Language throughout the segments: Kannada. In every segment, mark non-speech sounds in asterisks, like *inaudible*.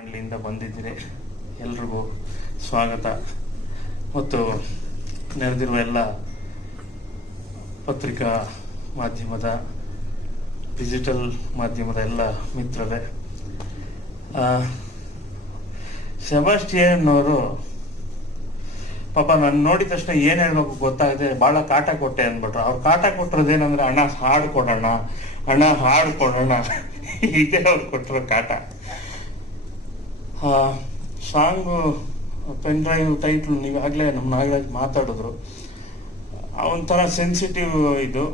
ಮಂಡಳಿಯಿಂದ ಬಂದಿದ್ದೀರಿ. ಎಲ್ರಿಗೂ ಸ್ವಾಗತ. ಮತ್ತು ನೆರೆದಿರುವ ಎಲ್ಲ ಪತ್ರಿಕಾ ಮಾಧ್ಯಮದ, ಡಿಜಿಟಲ್ ಮಾಧ್ಯಮದ ಎಲ್ಲ ಮಿತ್ರರೇ ಸೆಬಾಸ್ಟಿಯನ್ ಅವರು, ಪಾಪ ನಾನು ನೋಡಿದ ತಕ್ಷಣ ಏನು ಹೇಳ್ಬೇಕು ಗೊತ್ತಾಗದೆ ಬಹಳ ಕಾಟ ಕೊಟ್ಟೆ ಅಂದ್ಬಿಟ್ರು. ಅವ್ರು ಕಾಟ ಕೊಟ್ಟಿರೋದೇನಂದ್ರೆ ಅಣ್ಣ ಹಾಡು ಕೊಡೋಣ ಅಣ್ಣ ಹಾಡು ಕೊಡೋಣ ಇದೇ ಅವ್ರು ಕೊಟ್ಟಿರೋ ಕಾಟ. ಸಾಂಗು ಪೆನ್ ಡ್ರೈವ್ ಟೈಟ್ಲ್ ನೀವಾಗಲೇ ನಮ್ಮ ನಾಗರಾಜ್ ಮಾತಾಡಿದ್ರು. ಒಂಥರ ಸೆನ್ಸಿಟಿವ್ ಇದು.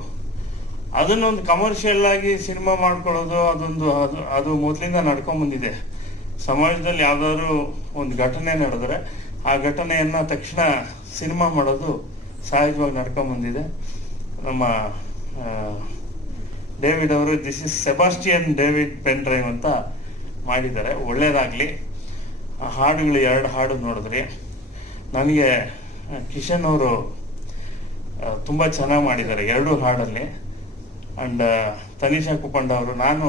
ಅದನ್ನೊಂದು ಕಮರ್ಷಿಯಲ್ ಆಗಿ ಸಿನಿಮಾ ಮಾಡ್ಕೊಳ್ಳೋದು, ಅದೊಂದು, ಅದು ಅದು ಮೊದಲಿಂದ ನಡ್ಕೊಂಬಂದಿದೆ ಸಮಾಜದಲ್ಲಿ ಯಾವ್ದಾದ್ರು ಒಂದು ಘಟನೆ ನಡೆದ್ರೆ, ಆ ಘಟನೆಯನ್ನ ತಕ್ಷಣ ಸಿನಿಮಾ ಮಾಡೋದು ಸಹಜವಾಗಿ ನಡ್ಕೊಂಬಂದಿದೆ ನಮ್ಮ ಡೇವಿಡ್ ಅವರು this is Sebastian David pen drive ಅಂತ ಮಾಡಿದ್ದಾರೆ. ಒಳ್ಳೇದಾಗ್ಲಿ. ಆ ಹಾಡುಗಳು ಎರಡು ಹಾಡು ನೋಡಿದ್ರಿ ನನಗೆ ಕಿಶನ್ ಅವರು ತುಂಬ ಚೆನ್ನಾಗಿ ಮಾಡಿದ್ದಾರೆ ಎರಡು ಹಾಡಲ್ಲಿ. ಅಂಡ್ ತನಿಷಾ ಕುಪಂಡ ಅವರು, ನಾನು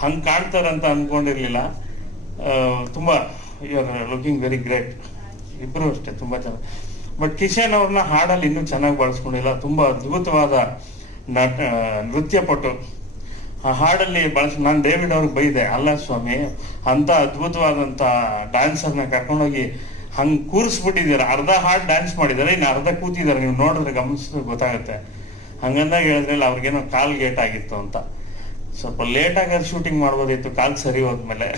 ಹಂಗೆ ಕಾಣ್ತಾರಂತ ಅಂದ್ಕೊಂಡಿರಲಿಲ್ಲ ತುಂಬ, you are looking very great. ಇಬ್ಬರು ಅಷ್ಟೇ, ತುಂಬ ಚೆನ್ನಾಗಿ. ಬಟ್ ಕಿಶನ್ ಅವ್ರನ್ನ ಹಾಡಲ್ಲಿ ಇನ್ನೂ ಚೆನ್ನಾಗಿ ಬಳಸ್ಕೊಂಡಿಲ್ಲ. ತುಂಬ ಅದ್ಭುತವಾದ ನಟ ನೃತ್ಯ ಪಟು. ಆ ಹಾಡಲ್ಲಿ ಬಳಸಿ, ನಾನು ಡೇವಿಡ್ ಅವ್ರಿಗೆ ಬೈದೆ, ಅಲ್ಲ ಸ್ವಾಮಿ, ಅಂತ ಅದ್ಭುತವಾದಂತ ಡ್ಯಾನ್ಸರ್ನ ಕರ್ಕೊಂಡೋಗಿ ಹಂಗ್ ಕೂರಿಸ್ಬಿಟ್ಟಿದ್ದೀರ, ಅರ್ಧ ಹಾಡ್ ಡ್ಯಾನ್ಸ್ ಮಾಡಿದಾರೆ ಇನ್ನು ಅರ್ಧ ಕೂತಿದ್ದಾರೆ, ನೀವು ನೋಡಿದ್ರೆ ಗಮನಿಸಿದ್ರೆ ಗೊತ್ತಾಗುತ್ತೆ. ಹಂಗಂದಾಗ ಹೇಳಿದ್ರಲ್ಲ ಅವ್ರಿಗೇನೋ ಕಾಲ್ ಗೇಟ್ ಆಗಿತ್ತು ಅಂತ. ಸ್ವಲ್ಪ ಲೇಟ್ ಆಗಿ ಶೂಟಿಂಗ್ ಮಾಡ್ಬೋದಿತ್ತು, ಕಾಲ್ ಸರಿ ಹೋದ್ಮೇಲೆ.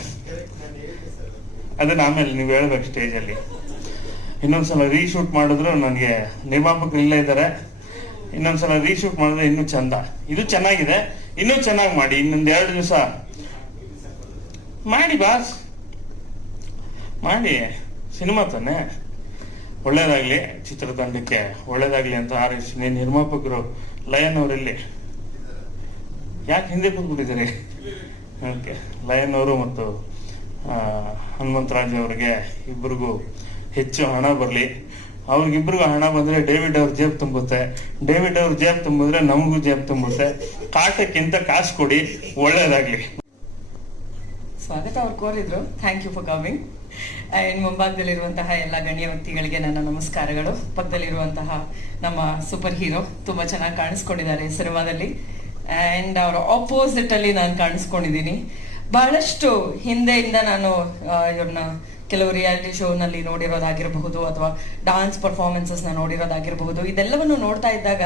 ಅದನ್ನ ಆಮೇಲೆ ನೀವು ಹೇಳ್ಬೇಕು ಸ್ಟೇಜಲ್ಲಿ. ಇನ್ನೊಂದ್ಸಲ ರೀಶೂಟ್ ಮಾಡಿದ್ರು, ನನಗೆ ನಿರ್ಮಾಪಕರು ಇಲ್ಲೇ ಇದ್ದಾರೆ. ಇನ್ನೊಂದ್ಸಲ ರೀಶೂಟ್ ಮಾಡಿದ್ರೆ ಇನ್ನೂ ಚಂದ. ಇದು ಚೆನ್ನಾಗಿದೆ ಇನ್ನೂ ಚೆನ್ನಾಗಿ ಮಾಡಿ, ಇನ್ನೊಂದು ಎರಡು ದಿವಸ. ಮಾಡಿ ಬಾಸ್. ಮಾಡಿ. ಸಿನಿಮಾ ತಾನೆ. ಒಳ್ಳೇದಾಗ್ಲಿ ಚಿತ್ರತಂಡಕ್ಕೆ, ಒಳ್ಳೇದಾಗ್ಲಿ ಅಂತ ಹಾರೈಸ್ತೀನಿ ನಿರ್ಮಾಪಕರು ಲಯನ್ ಅವರಲ್ಲಿ ಯಾಕೆ ಹಿಂದೆ ಕೂತ್ಬಿಟ್ಟಿದ್ದಾರೆ? ಓಕೆ. ಲಯನ್ ಅವರು ಮತ್ತು ಹನುಮಂತರಾಜ್ ಅವರಿಗೆ ಇಬ್ಬರಿಗೂ ಹೆಚ್ಚು ಹಣ ಬರಲಿ. ಅವ್ರಿಗಿಬ್ರಿಗೂ ಹಣ ಬಂದ್ರೆ ಡೇವಿಡ್ ಅವ್ರ ಜೇಬ್ ತುಂಬುತ್ತೆ. ಡೇವಿಡ್ ಅವ್ರ ಜೇಬ್ ತುಂಬಿದ್ರೆ ನಮಗೂ ಜೇಬ್ ತುಂಬುತ್ತೆ. ಕಾಟಕ್ಕಿಂತ ಕಾಸು ಕೊಡಿ, ಒಳ್ಳೇದಾಗ್ಲಿ. ಸ್ವಾಗತ ಅವ್ರು ಕೋರಿದ್ರು. Thank you for coming and ಮುಂಭಾಗದಲ್ಲಿರುವಂತಹ ಎಲ್ಲ ಗಣ್ಯ ವ್ಯಕ್ತಿಗಳಿಗೆ ನನ್ನ ನಮಸ್ಕಾರಗಳು. ಪಕ್ಕದಲ್ಲಿರುವಂತಹ ನಮ್ಮ ಸೂಪರ್ ಹೀರೋ ತುಂಬಾ ಚೆನ್ನಾಗಿ ಕಾಣಿಸ್ಕೊಂಡಿದ್ದಾರೆ ಸಿನಿಮಾದಲ್ಲಿ ಅಂಡ್ ಅವರ ಆಪೋಸಿಟ್ ಅಲ್ಲಿ ನಾನು ಕಾಣಿಸ್ಕೊಂಡಿದ್ದೀನಿ. ಬಹಳಷ್ಟು ಹಿಂದೆಯಿಂದ ನಾನು ಇವ್ರನ್ನ ಕೆಲವು ರಿಯಾಲಿಟಿ ಶೋನಲ್ಲಿ ನೋಡಿರೋದಾಗಿರಬಹುದು ಅಥವಾ ಡಾನ್ಸ್ನ ನೋಡಿರೋದಾಗಿರಬಹುದು, ಇದೆಲ್ಲವನ್ನು ನೋಡ್ತಾ ಇದ್ದಾಗ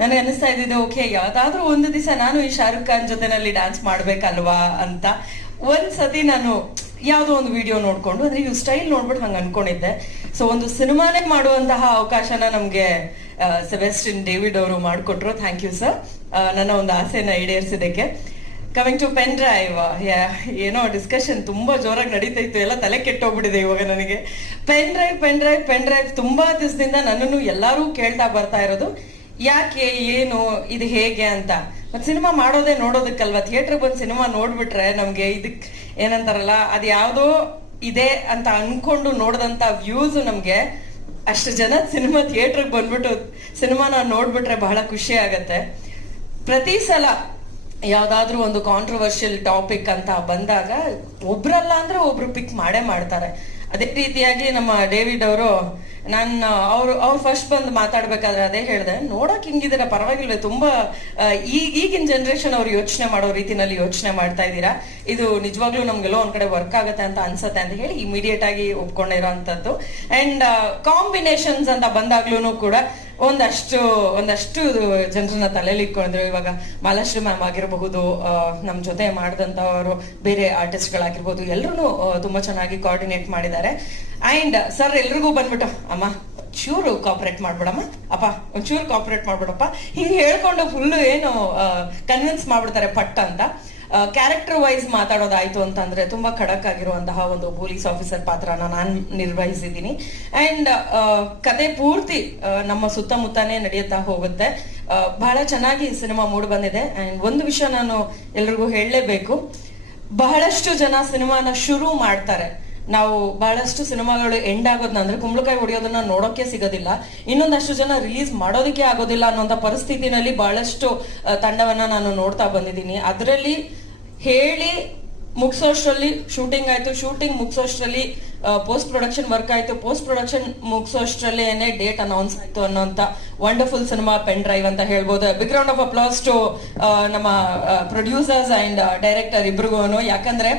ನನಗೆ ಅನಿಸ್ತಾ ಇದ್ದಿದ್ದು ಓಕೆ ಯಾವ್ದಾದ್ರೂ ಒಂದು ದಿವಸ ನಾನು ಈ ಶಾರುಖ್ ಖಾನ್ ಜೊತೆನಲ್ಲಿ ಡಾನ್ಸ್ ಮಾಡ್ಬೇಕಲ್ವಾ ಅಂತ ಒಂದ್ಸತಿ ನಾನು ಯಾವ್ದೋ ಒಂದು ವಿಡಿಯೋ ನೋಡ್ಕೊಂಡು, ಅಂದ್ರೆ ಇವ್ ಸ್ಟೈಲ್ ನೋಡ್ಬಿಟ್ಟು ಹಂಗ ಅನ್ಕೊಂಡಿದ್ದೆ. ಸೊ ಒಂದು ಸಿನಿಮಾನೇ ಮಾಡುವಂತಹ ಅವಕಾಶನ ನಮ್ಗೆ ಸೆಬೆಸ್ಟಿನ್ ಡೇವಿಡ್ ಅವರು ಮಾಡಿಕೊಟ್ರು. ಥ್ಯಾಂಕ್ ಯು ಸರ್ ನನ್ನ ಒಂದು ಆಸೆನ ಈಡೇರಿಸಿದ್ದಕ್ಕೆ. ಕಮಿಂಗ್ ಟು ಪೆನ್ ಡ್ರೈವ್ ಏನೋ ಡಿಸ್ಕಷನ್ ತುಂಬಾ ಜೋರಾಗಿ ನಡೀತಾ ಇತ್ತು ಎಲ್ಲ ತಲೆ ಕೆಟ್ಟೋಗ್ಬಿಟ್ಟಿದೆ ಇವಾಗ ನನಗೆ. Pen drive pen drive pen drive ತುಂಬಾ ದಿವಸದಿಂದ ನನ್ನನ್ನು ಎಲ್ಲರೂ ಕೇಳ್ತಾ ಬರ್ತಾ ಇರೋದು, ಯಾಕೆ, ಏನು, ಇದು ಹೇಗೆ ಅಂತ. ಮತ್ ಸಿನಿಮಾ ಮಾಡೋದೇ ನೋಡೋದಕ್ಕಲ್ವಾ ಥಿಯೇಟರ್ ಬಂದು ಸಿನಿಮಾ ನೋಡ್ಬಿಟ್ರೆ ನಮ್ಗೆ ಇದಕ್ ಏನಂತಾರಲ್ಲ, ಅದು ಯಾವುದೋ ಇದೆ ಅಂತ ಅನ್ಕೊಂಡು ನೋಡಿದಂತ ವ್ಯೂಸ್ ನಮ್ಗೆ, ಅಷ್ಟು ಜನ ಸಿನಿಮಾ ಥಿಯೇಟರ್ಗೆ ಬಂದ್ಬಿಟ್ಟು ಸಿನಿಮಾನ ನೋಡ್ಬಿಟ್ರೆ ಬಹಳ ಖುಷಿ ಆಗತ್ತೆ. ಪ್ರತಿ ಸಲ ಯಾವ್ದಾದ್ರೂ ಒಂದು ಕಾಂಟ್ರವರ್ಷಿಯಲ್ ಟಾಪಿಕ್ ಅಂತ ಬಂದಾಗ ಒಬ್ರಲ್ಲ ಅಂದ್ರೆ ಒಬ್ರು ಪಿಕ್ ಮಾಡೇ ಮಾಡ್ತಾರೆ. ಅದೇ ರೀತಿಯಾಗಿ ನಮ್ಮ ಡೇವಿಡ್ ಅವರು ನಾನು ಅವ್ರು ಅವ್ರು ಫಸ್ಟ್ ಬಂದು ಮಾತಾಡ್ಬೇಕಾದ್ರೆ ಅದೇ ಹೇಳ್ದೆ, ನೋಡಕ್ ಹಿಂಗಿದ್ದೀರಾ ಪರವಾಗಿಲ್ಲ ತುಂಬಾ ಈ- ಈಗಿನ ಜನರೇಷನ್ ಅವ್ರು ಯೋಚನೆ ಮಾಡೋ ರೀತಿನಲ್ಲಿ ಯೋಚನೆ ಮಾಡ್ತಾ ಇದ್ದೀರಾ. ಇದು ನಿಜವಾಗ್ಲೂ ನಮ್ಗೆಲ್ಲೋ ಒಂದ್ ಕಡೆ ವರ್ಕ್ ಆಗುತ್ತೆ ಅಂತ ಅನ್ಸತ್ತೆ ಅಂತ ಹೇಳಿ ಇಮಿಡಿಯೇಟ್ ಆಗಿ ಒಪ್ಕೊಂಡಿರೋಂಥದ್ದು ಅಂಡ್ ಕಾಂಬಿನೇಷನ್ಸ್ ಅಂತ ಬಂದಾಗ್ಲೂ ಕೂಡ ಒಂದಷ್ಟು ಒಂದಷ್ಟು ಜನರನ್ನ ತಲೆಯಲ್ಲಿ ಇಟ್ಕೊಂಡಿದ್ರು. ಇವಾಗ ಮಾಲಾಶ್ರೀ ಮ್ಯಾಮ್ ಆಗಿರಬಹುದು ನಮ್ಮ ನಮ್ ಜೊತೆ ಮಾಡಿದಂತವರು ಬೇರೆ ಆರ್ಟಿಸ್ಟ್ ಗಳಾಗಿರ್ಬೋದು ಎಲ್ಲರೂ ತುಂಬಾ ಚೆನ್ನಾಗಿ ಕೋಆರ್ಡಿನೇಟ್ ಮಾಡಿದ್ದಾರೆ. ಅಂಡ್ ಸರ್ ಎಲ್ರಿಗೂ ಬಂದ್ಬಿಟ್ಟು, ಅಮ್ಮ, ಚೂರು ಕಾಪರೇಟ್ ಮಾಡ್ಬಿಡಮ್ಮ. ಅಪ್ಪ, ಒಂಚೂರು ಕಾಪರೇಟ್ ಮಾಡ್ಬಿಡಪ್ಪ. ಹಿಂಗ್ ಹೇಳ್ಕೊಂಡು ಫುಲ್ ಏನು ಕನ್ವಿನ್ಸ್ ಮಾಡ್ಬಿಡ್ತಾರೆ ಪಟ್ ಅಂತ. ಕ್ಯಾರೆಕ್ಟರ್ ವೈಸ್ ಮಾತಾಡೋದಾಯ್ತು ಅಂತಂದ್ರೆ ತುಂಬಾ ಖಡಕ್ ಆಗಿರುವಂತಹ ಒಂದು ಪೊಲೀಸ್ ಆಫೀಸರ್ ಪಾತ್ರನ ನಾನು ನಿರ್ವಹಿಸಿದ್ದೀನಿ. ಅಂಡ್ ಕತೆ ಪೂರ್ತಿ ನಮ್ಮ ಸುತ್ತಮುತ್ತನೇ ನಡೆಯುತ್ತಾ ಹೋಗುತ್ತೆ. ಬಹಳ ಚೆನ್ನಾಗಿ ಸಿನಿಮಾ ಮೂಡ್ ಬಂದಿದೆ. ಅಂಡ್ ಒಂದು ವಿಷಯ ನಾನು ಎಲ್ರಿಗೂ ಹೇಳಲೇಬೇಕು. ಬಹಳಷ್ಟು ಜನ ಸಿನಿಮಾನ ಶುರು ಮಾಡ್ತಾರೆ. ನಾವು ಬಹಳಷ್ಟು ಸಿನಿಮಾಗಳು ಎಂಡ್ ಆಗೋದನ್ನ ಅಂದ್ರೆ ಕುಂಬಳಕಾಯಿ ಹೊಡೆಯೋದನ್ನ ನೋಡೋಕೆ ಸಿಗೋದಿಲ್ಲ. ಇನ್ನೊಂದಷ್ಟು ಜನ ರಿಲೀಸ್ ಮಾಡೋದಕ್ಕೆ ಆಗೋದಿಲ್ಲ ಅನ್ನೋಂಥ ಪರಿಸ್ಥಿತಿನಲ್ಲಿ ಬಹಳಷ್ಟು ತಂಡವನ್ನ ನಾನು ನೋಡ್ತಾ ಬಂದಿದ್ದೀನಿ. ಅದರಲ್ಲಿ ಹೇಳಿ ಮುಗಿಸೋಷ್ಟ್ರಲ್ಲಿ ಶೂಟಿಂಗ್ ಆಯ್ತು ಶೂಟಿಂಗ್ ಮುಗಿಸೋಷ್ಟ್ರಲ್ಲಿ ಪೋಸ್ಟ್ ಪ್ರೊಡಕ್ಷನ್ ವರ್ಕ್ ಆಯ್ತು ಪೋಸ್ಟ್ ಪ್ರೊಡಕ್ಷನ್ ಮುಗಿಸೋಷ್ಟ್ರಲ್ಲೇನೆ ಡೇಟ್ ಅನೌನ್ಸ್ ಆಯ್ತು ಅನ್ನೋಂತ ವಂಡರ್ಫುಲ್ ಸಿನಿಮಾ ಪೆನ್ ಡ್ರೈವ್ ಅಂತ ಹೇಳ್ಬೋದು. Big round of applause to ನಮ್ಮ ಪ್ರೊಡ್ಯೂಸರ್ಸ್ ಅಂಡ್ ಡೈರೆಕ್ಟರ್ ಇಬ್ರಿಗೂ ಯಾಕಂದ್ರೆ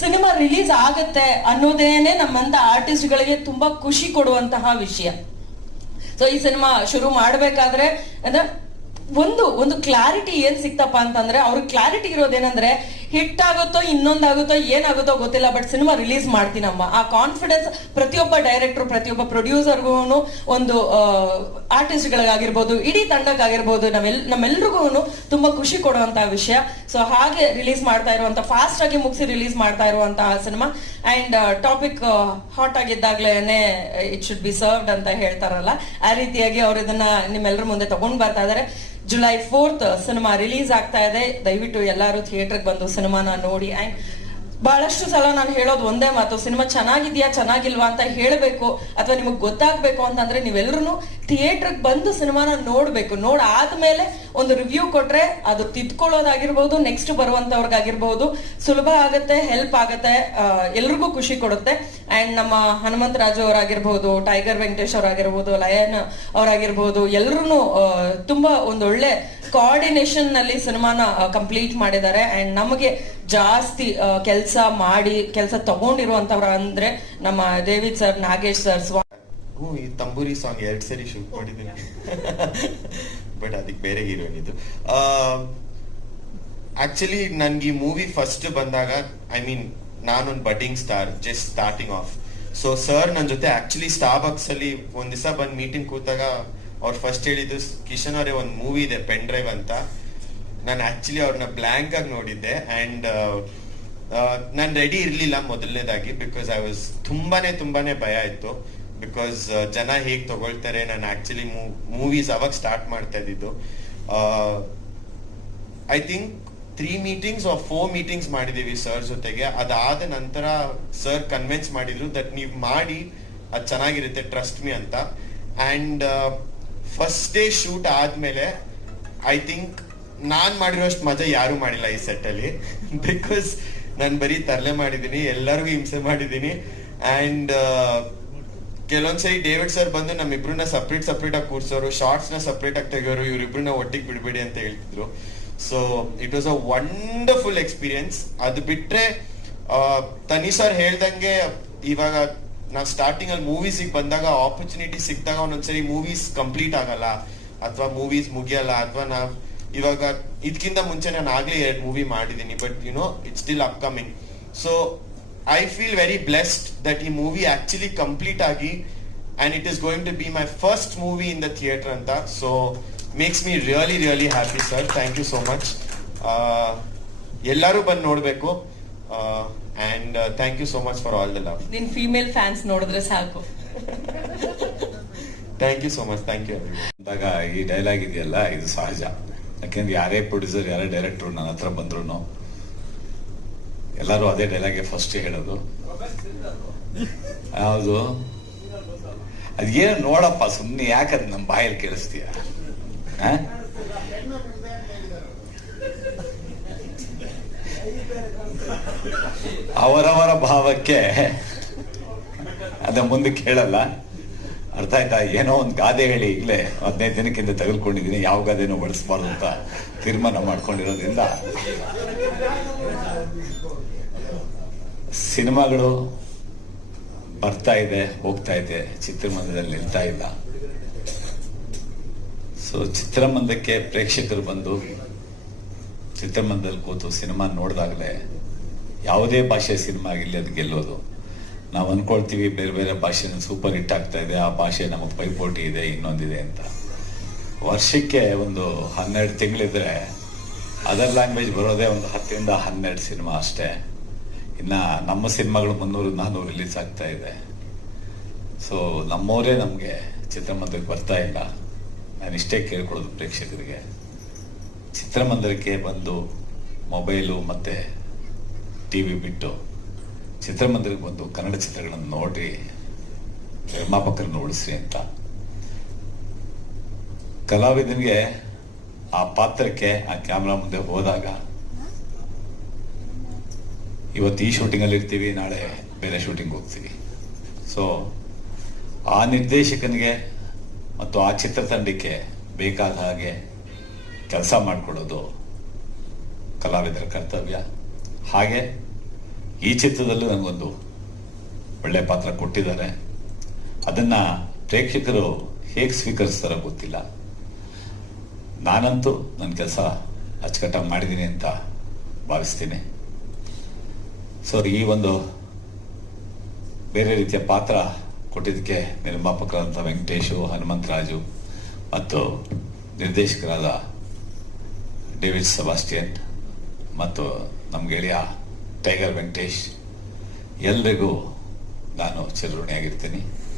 ಸಿನಿಮಾ ರಿಲೀಸ್ ಆಗುತ್ತೆ ಅನ್ನೋದೇನೆ ನಮ್ಮಂತ ಆರ್ಟಿಸ್ಟ್ಗಳಿಗೆ ತುಂಬಾ ಖುಷಿ ಕೊಡುವಂತಹ ವಿಷಯ. ಸೊ ಈ ಸಿನಿಮಾ ಶುರು ಮಾಡ್ಬೇಕಾದ್ರೆ ಅಂದ್ರೆ ಒಂದು ಒಂದು ಕ್ಲಾರಿಟಿ ಏನ್ ಸಿಕ್ತಪ್ಪ ಅಂತಂದ್ರೆ ಅವ್ರ ಕ್ಲಾರಿಟಿ ಇರೋದೇನಂದ್ರೆ ಹಿಟ್ ಆಗುತ್ತೋ ಇನ್ನೊಂದಾಗುತ್ತೋ ಏನಾಗುತ್ತೋ ಗೊತ್ತಿಲ್ಲ ಬಟ್ ಸಿನಿಮಾ ರಿಲೀಸ್ ಮಾಡ್ತೀನಮ್ಮ. ಆ ಕಾನ್ಫಿಡೆನ್ಸ್ ಪ್ರತಿಯೊಬ್ಬ ಡೈರೆಕ್ಟರ್ ಪ್ರತಿಯೊಬ್ಬ ಪ್ರೊಡ್ಯೂಸರ್ಗೂ ಒಂದು ಆರ್ಟಿಸ್ಟ್ ಗಳಿಗಾಗಿರ್ಬೋದು ಇಡೀ ತಂಡಕ್ಕಾಗಿರ್ಬೋದು ನಾವೆಲ್ ನಮ್ಮೆಲ್ರಿಗೂ ತುಂಬಾ ಖುಷಿ ಕೊಡುವಂತಹ ವಿಷಯ. ಸೊ ಹಾಗೆ ರಿಲೀಸ್ ಮಾಡ್ತಾ ಇರುವಂತ ಫಾಸ್ಟ್ ಆಗಿ ಮುಗಿಸಿ ರಿಲೀಸ್ ಮಾಡ್ತಾ ಇರುವಂತಹ ಸಿನಿಮಾ ಅಂಡ್ ಟಾಪಿಕ್ ಹಾಟ್ ಆಗಿದ್ದಾಗ್ಲೇನೆ ಇಟ್ ಶುಡ್ ಬಿ ಸರ್ವ್ಡ್ ಅಂತ ಹೇಳ್ತಾರಲ್ಲ. ಆ ರೀತಿಯಾಗಿ ಅವ್ರು ಇದನ್ನ ನಿಮ್ಮೆಲ್ಲರ ಮುಂದೆ ತಗೊಂಡ್ ಬರ್ತಾ ಇದಾರೆ. ಜುಲೈ ಫೋರ್ತ್ ಸಿನಿಮಾ ರಿಲೀಸ್ ಆಗ್ತಾ ಇದೆ. ದಯವಿಟ್ಟು ಎಲ್ಲರೂ ಥಿಯೇಟರ್ಗೆ ಬಂದು ಸಿನಿಮಾನ ನೋಡಿ. ಆ್ಯಂಡ್ ಬಹಳಷ್ಟು ಸಲ ನಾನು ಹೇಳೋದು ಒಂದೇ ಮಾತು ಸಿನಿಮಾ ಚೆನ್ನಾಗಿದ್ಯಾ, ಚೆನ್ನಾಗಿಲ್ವಾ ಅಂತ ಹೇಳಬೇಕು ಅಥವಾ ನಿಮಗೆ ಗೊತ್ತಾಗಬೇಕು ಅಂತಂದ್ರೆ ನೀವೆಲ್ಲರೂ ಥಿಯೇಟರ್ಗೆ ಬಂದು ಸಿನಿಮಾನ ನೋಡಬೇಕು. ನೋಡಿ ಆದ್ಮೇಲೆ ಒಂದು ರಿವ್ಯೂ ಕೊಟ್ರೆ ಅದು ತಿದ್ಕೊಳ್ಳೋದಾಗಿರ್ಬೋದು ನೆಕ್ಸ್ಟ್ ಬರುವಂತವ್ರಿಗಾಗಿರ್ಬೋದು. ಸುಲಭ ಆಗುತ್ತೆ ಹೆಲ್ಪ್ ಆಗುತ್ತೆ ಎಲ್ರಿಗೂ ಖುಷಿ ಕೊಡುತ್ತೆ. ಅಂಡ್ ನಮ್ಮ ಹನುಮಂತ ರಾಜು ಅವರಾಗಿರ್ಬೋದು ಟೈಗರ್ ವೆಂಕಟೇಶ್ ಅವರಾಗಿರ್ಬೋದು ಲಯನ್ ಅವರಾಗಿರ್ಬೋದು ಎಲ್ಲರೂ ತುಂಬಾ ಒಂದೊಳ್ಳೆ ಕೋಆರ್ಡಿನೇಷನ್ನಲ್ಲಿ ಸಿನಿಮಾನ ಕಂಪ್ಲೀಟ್ ಮಾಡಿದ್ದಾರೆ. ಅಂಡ್ ನಮಗೆ ಜಾಸ್ತಿ ಕೆಲಸ ಮಾಡಿ, ಕೆಲಸ ತಗೊಂಡಿರುವಂತವ್ರ ಅಂದ್ರೆ ನಮ್ಮ ದೇವಿತ್ ಸರ್ ನಾಗೇಶ್ ಸರ್ ಸ್ವಾ ಹ್ಞೂ, ಈ ತಂಬೂರಿ ಸಾಂಗ್ ಎರಡ್ ಸರಿ ಶೂಟ್ ಮಾಡಿದ್ದೀನಿ. ಬಟ್ ಅದಕ್ಕೆ ಬೇರೆ ಹೀರೋಯಿನ್ ಇದು ಆಕ್ಚುಲಿ ನನ್ಗೆ ಈ ಮೂವಿ ಫಸ್ಟ್ ಬಂದಾಗ ಐ ಮೀನ್ ನಾನೊಂದು budding star just starting off so sir ನನ್ನ ಜೊತೆ ಆಕ್ಚುಲಿ ಸ್ಟಾರ್ಬಕ್ಸ್ ಅಲ್ಲಿ ಒಂದ್ ದಿವಸ ಬಂದ್ ಮೀಟಿಂಗ್ ಕೂತಾಗ ಅವ್ರು ಫಸ್ಟ್ ಹೇಳಿದ್ದು, ಕಿಶನ್ ಅವರೇ, ಒಂದು ಮೂವಿ ಇದೆ ಪೆನ್ ಡ್ರೈವ್ ಅಂತ. ನಾನು ಆಕ್ಚುಲಿ ಅವ್ರನ್ನ ಬ್ಲ್ಯಾಂಕ್ ಆಗಿ ನೋಡಿದ್ದೆ ಅಂಡ್ ನಾನು ರೆಡಿ ಇರಲಿಲ್ಲ ಮೊದಲನೇದಾಗಿ ಬಿಕಾಸ್ ಐ ವಾಸ್ ತುಂಬಾನೇ ತುಂಬಾನೇ ಭಯ ಇತ್ತು ಬಿಕಾಸ್ ಜನ ಹೇಗೆ ತಗೊಳ್ತಾರೆ, ನಾನು ಆಕ್ಚುಲಿ ಮೂವೀಸ್ ಅವಾಗ ಸ್ಟಾರ್ಟ್ ಮಾಡ್ತಾ ಇದ್ದಿದ್ದು. I think three meetings or four meetings ಮಾಡಿದೀವಿ ಸರ್ ಜೊತೆಗೆ. ಅದಾದ ನಂತರ ಸರ್ ಕನ್ವಿನ್ಸ್ ಮಾಡಿದ್ರು ದಟ್ ನೀವು ಮಾಡಿ, ಅದು ಚೆನ್ನಾಗಿರುತ್ತೆ ಟ್ರಸ್ಟ್ ಮಿ ಅಂತ. ಅಂಡ್ ಫಸ್ಟ್ ಡೇ ಶೂಟ್ ಆದ್ಮೇಲೆ ಐ ಥಿಂಕ್ ನಾನ್ ಮಾಡಿರೋಷ್ಟು ಮಜಾ ಯಾರು ಮಾಡಿಲ್ಲ ಈ ಸೆಟ್ ಅಲ್ಲಿ. *laughs* ಬಿಕಾಸ್ ನಾನು ಬರೀ ತರಲೆ ಮಾಡಿದೀನಿ, ಎಲ್ಲರಿಗೂ ಹಿಂಸೆ ಮಾಡಿದೀನಿ. ಅಂಡ್ ಕೆಲವೊಂದ್ಸರಿ ಡೇವಿಡ್ ಸರ್ ಬಂದು ನಮ್ಮಿಬ್ರನ್ನ ಸಪ್ರೇಟ್ ಸಪ್ರೇಟ್ ಆಗಿ ಕೂರ್ಸೋರು ಶಾರ್ಟ್ಸ್ನ ಸಪ್ರೇಟ್ ಆಗಿ ತೆಗಿಯೋರು, ಇವ್ರಿಬ್ರನ್ನ ಒಟ್ಟಿಗೆ ಬಿಡ್ಬೇಡಿ ಅಂತ ಹೇಳ್ತಿದ್ರು. So it was a wonderful experience ಅದು ಬಿಟ್ರೆ ತನಿ ಸರ್ ಹೇಳ್ದಂಗೆ ಇವಾಗ ನಾವು ಸ್ಟಾರ್ಟಿಂಗ್ ಅಲ್ಲಿ ಮೂವೀಸಿಗೆ ಬಂದಾಗ ಆಪರ್ಚುನಿಟಿ ಸಿಕ್ಕಿದಾಗ ಒಂದೊಂದ್ಸರಿ ಮೂವೀಸ್ ಕಂಪ್ಲೀಟ್ ಆಗಲ್ಲ. ಅಥವಾ ಮೂವೀಸ್ ಮುಗಿಯಲ್ಲ, ಅಥವಾ ನಾವ್ ಇವಾಗ ಇದಕ್ಕಿಂತ ಮುಂಚೆ ನಾನು ಆಗ್ಲೇ ಎರಡು ಮೂವಿ ಮಾಡಿದ್ದೀನಿ but you know it's still upcoming so I feel very blessed that ಈ ಮೂವಿ ಆಕ್ಚುಲಿ ಕಂಪ್ಲೀಟ್ ಆಗಿ and it is going to be my first movie in the theatre ಅಂತ. So makes me really really happy sir thank you so much ಎಲ್ಲರೂ ಬಂದು ನೋಡಬೇಕು. And thank you so much for all the love ನಿನ್ ಫೀಮೇಲ್ ಫ್ಯಾನ್ಸ್ ನೋಡಿದ್ರೆ ಸಾಕು. Thank you so much thank you ಅಂದಾಗ ಈ ಡೈಲಾಗ್ ಇದೆಯಲ್ಲ? ಇದು ಸಹಜ. ಯಾಕೆಂದ್ರೆ ಯಾರೇ ಪ್ರೊಡ್ಯೂಸರ್ ಯಾರೇ ಡೈರೆಕ್ಟರ್ ನನ್ನ ಹತ್ರ ಬಂದ್ರು ಎಲ್ಲರೂ ಅದೇ ಡೈಲಾಗೆ ಫಸ್ಟ್ ಹೇಳೋದು. ಹೌದು. ಅದೇನು ನೋಡಪ್ಪ ಸುಮ್ಮನೆ ಯಾಕೆ ಅದು ನಮ್ಮ ಬಾಯಲ್ಲಿ ಕೇಳಿಸ್ತೀಯ? ಅವರವರ ಭಾವಕ್ಕೆ ಅದ ಮುಂದಕ್ಕೆ ಕೇಳಲ್ಲ. ಅರ್ಥ ಆಯ್ತಾ? ಏನೋ ಒಂದು ಗಾದೆ ಹೇಳಿ ಈಗಲೇ ಹದಿನೈದು ದಿನಕ್ಕಿಂತ ತೆಗೆದುಕೊಂಡಿದ್ದೀನಿ ಯಾವ ಗಾದೆನೂ ಬಳಸಬಾರ್ದು ಅಂತ ತೀರ್ಮಾನ ಮಾಡ್ಕೊಂಡಿರೋದ್ರಿಂದ ಸಿನಿಮಾಗಳು ಬರ್ತಾ ಇದೆ, ಹೋಗ್ತಾ ಇದೆ, ಚಿತ್ರಮಂದಿರದಲ್ಲಿ ಇರ್ತಾ ಇಲ್ಲ. ಸೊ ಚಿತ್ರಮಂದಕ್ಕೆ ಪ್ರೇಕ್ಷಕರು ಬಂದು ಚಿತ್ರಮಂದಲ್ಲಿ ಕೂತು ಸಿನಿಮಾ ನೋಡಿದಾಗಲೇ ಯಾವುದೇ ಭಾಷೆ ಸಿನಿಮಾ ಆಗಿರಲಿ ಅದು ಗೆಲ್ಲೋದು. ನಾವು ಅನ್ಕೊಳ್ತೀವಿ ಬೇರೆ ಬೇರೆ ಭಾಷೆ ಸೂಪರ್ ಹಿಟ್ ಆಗ್ತಾ ಇದೆ, ಆ ಭಾಷೆ ನಮಗೆ ಪೈಪೋಟಿ ಇದೆ, ಇನ್ನೊಂದಿದೆ ಅಂತ. ವರ್ಷಕ್ಕೆ ಒಂದು ಹನ್ನೆರಡು ತಿಂಗಳಿದ್ರೆ ಅದರ್ ಲ್ಯಾಂಗ್ವೇಜ್ ಬರೋದೇ ಒಂದು ಹತ್ತರಿಂದ ಹನ್ನೆರಡು ಸಿನಿಮಾ ಅಷ್ಟೇ. ಇನ್ನು ನಮ್ಮ ಸಿನಿಮಾಗಳು ಮುನ್ನೂರು ನಾನ್ನೂರು ರಿಲೀಸ್ ಆಗ್ತಾ ಇದೆ. ಸೊ ನಮ್ಮವರೇ ನಮಗೆ ಚಿತ್ರಮಂದಕ್ಕೆ ಬರ್ತಾ ಇಲ್ಲ. ನಾನು ಇಷ್ಟೇ ಕೇಳ್ಕೊಳ್ಳೋದು ಪ್ರೇಕ್ಷಕರಿಗೆ. ಚಿತ್ರಮಂದಿರಕ್ಕೆ ಬಂದು ಮೊಬೈಲು ಮತ್ತು ಟಿ ವಿ ಬಿಟ್ಟು ಚಿತ್ರಮಂದಿರಕ್ಕೆ ಬಂದು ಕನ್ನಡ ಚಿತ್ರಗಳನ್ನು ನೋಡಿ, ನಿರ್ಮಾಪಕರನ್ನು ಉಳಿಸ್ರಿ ಅಂತ. ಕಲಾವಿದನಿಗೆ ಆ ಪಾತ್ರಕ್ಕೆ, ಆ ಕ್ಯಾಮ್ರಾ ಮುಂದೆ ಹೋದಾಗ, ಇವತ್ತು ಈ ಶೂಟಿಂಗಲ್ಲಿ ಇರ್ತೀವಿ, ನಾಳೆ ಬೇರೆ ಶೂಟಿಂಗ್ ಹೋಗ್ತೀವಿ. ಸೊ ಆ ನಿರ್ದೇಶಕನಿಗೆ ಮತ್ತು ಆ ಚಿತ್ರತಂಡಕ್ಕೆ ಬೇಕಾದ ಹಾಗೆ ಕೆಲಸ ಮಾಡಿಕೊಡೋದು ಕಲಾವಿದರ ಕರ್ತವ್ಯ. ಹಾಗೆ ಈ ಚಿತ್ರದಲ್ಲೂ ನನಗೊಂದು ಒಳ್ಳೆ ಪಾತ್ರ ಕೊಟ್ಟಿದ್ದಾರೆ. ಅದನ್ನು ಪ್ರೇಕ್ಷಕರು ಹೇಗೆ ಸ್ವೀಕರಿಸ್ತಾರೋ ಗೊತ್ತಿಲ್ಲ. ನಾನಂತೂ ನನ್ನ ಕೆಲಸ ಅಚ್ಚುಕಟ್ಟಾಗಿ ಮಾಡಿದ್ದೀನಿ ಅಂತ ಭಾವಿಸ್ತೀನಿ. ಸೊ ಈ ಒಂದು ಬೇರೆ ರೀತಿಯ ಪಾತ್ರ ಕೊಟ್ಟಿದ್ದಕ್ಕೆ ನಿರ್ಮಾಪಕರಾದಂಥ ವೆಂಕಟೇಶು, ಹನುಮಂತರಾಜು ಮತ್ತು ನಿರ್ದೇಶಕರಾದ ಡೇವಿಡ್ ಸಬಾಸ್ಟಿಯನ್ ಮತ್ತು ನಮ್ಮ ಗೆಳೆಯ ಟೈಗರ್ ವೆಂಕಟೇಶ್, ಎಲ್ರಿಗೂ ನಾನು ಚಿರಋಣಿಯಾಗಿರ್ತೀನಿ.